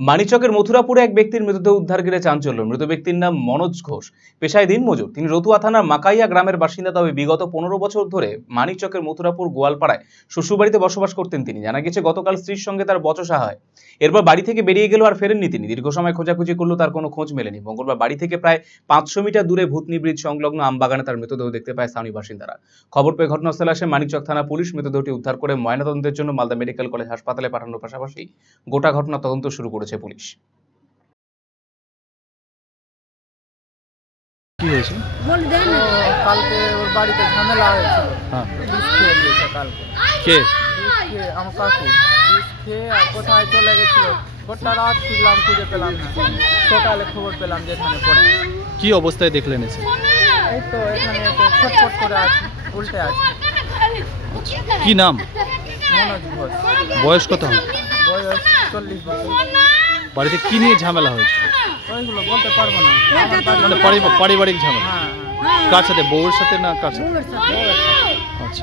মানিকচকের মথুরাপুরে এক ব্যক্তির মৃতদেহ উদ্ধার ঘিরে চাঞ্চল্য। মৃত ব্যক্তির নাম মনোজ ঘোষ, পেশায় দিনমজুর। তিনি রতুয়া থানার মাকাইয়া গ্রামের বাসিন্দা। তবে বিগত 15 বছর ধরে মানিকচকের মথুরাপুর গোয়ালপাড়ায় শ্বশুরবাড়িতে বসবাস করতেন তিনি। জানা গেছে গতকাল স্ত্রীর সঙ্গে তার বচসা হয়। এরপর বাড়ি থেকে বেরিয়ে গেল আর ফেরেননি তিনি। দীর্ঘ সময় খোঁজাখুঁজি করলেও তার কোনো খোঁজ মেলেনি। মঙ্গলবার বাড়ি থেকে প্রায় 500 মিটার দূরে ভূতনি ব্রিজ সংলগ্ন আমবাগানে তার মৃতদেহ দেখতে পায় স্থানীয় বাসিন্দারা। খবর পেয়ে ঘটনাস্থলে আসে মানিকচক থানা পুলিশ। মৃতদেহটি উদ্ধার করে ময়নাতদন্তের জন্য মালদা মেডিকেল কলেজ হাসপাতালে পাঠানোর পাশাপাশি গোটা ঘটনা তদন্ত শুরু করেছে পুলিশ। কি হয়েছে? কালকে ওর বাড়িতে ঝামেলা হয়েছিল। হ্যাঁ। বিষ খেয়ে দিয়েছে কালকে। কে? বিষ খেয়ে আমার কাকু বিষ খেয়ে আর কোথায় চলে গেছিল। গোটা রাত খুঁজলাম, খুঁজে পেলাম না। সকালে খবর পেলাম যে এখানে পড়ে। কি অবস্থায় দেখলেন এসে? এই তো এখানে ছটফট করে আছে, উল্টে আছে। কি নাম? মনোজ ঘোষ, বয়স কত হবে? বয়স 40 বছর। বাড়িতে কি নিয়ে ঝামেলা হয়েছিল? ওইগুলো বলতে পারবো না। আমার বাড়ি- মানে পারিবারিক ঝামেলা? হ্যাঁ, হ্যাঁ। কার সাথে? বউয়ের সাথে না কার সাথে? বউয়ের সাথে।